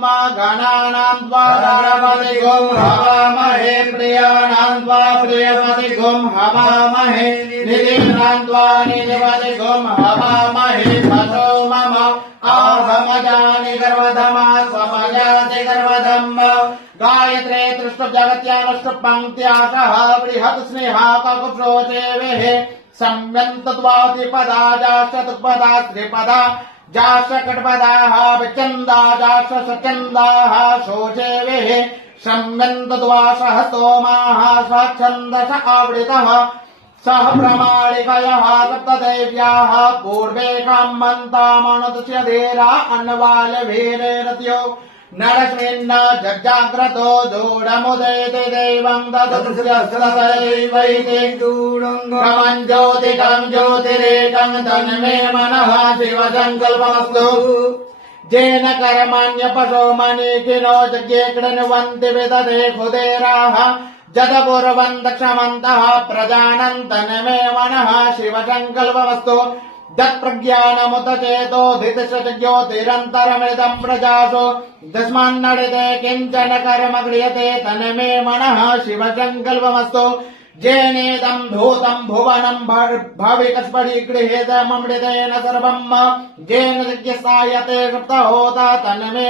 गणानां त्वा गणपतिगुं हवामहे प्रियाणां त्वा प्रियपतिगुं हवामहे निधीनां त्वा निधिपतिगुं हवामहे ततो मम आहमजानि गर्वधमा स्वमजाति गर्वधम् गायत्रे त्रिष्टुजगत्यानुष्टुप् पङ्क्त्याकः बृहत् स्नेहा ककुप्रोचेवेः संयन्तत्वादिपदा जाश्चतुपदा त्रिपदा जाश कटपदाः विचन्दा जाश सचन्दाः शोचेवेः संयन्तद्वासः सोमाः स्वच्छन्दस आवृतः सह प्रमाणिकयः सप्तदेव्याः पूर्वे कामन्तामनुदस्य धीरा अन्वालभीरेरत्यो नरस्मिन् जग्जाग्रतो दूढमुदयति देवं ददृश्यैवैति क्रमं ज्योतिकं ज्योतिरेकं तन्मे मनः शिवसङ्कल्पमस्तु जेन कर्माण्यपशो मनीषिणो यज्ञे कृण्वन्ति विदधे कुबेराः जदपूर्वं दक्षमन्तः प्रजानन् तन्मे मनः शिवसङ्कल्पमस्तु दत्प्रज्ञानमुत चेतो धितशज्योतिरन्तरमृतं प्रजासु तस्मान्नडिते किञ्चन कर्म क्रियते तन्मे मनः शिवसङ्कल्पमस्तु जेनेदं धूतं भुवनं भविकस्फटिगृहीत ममृतेन सर्वं जेन यज्ञसायते सुप्तहोता तन्मे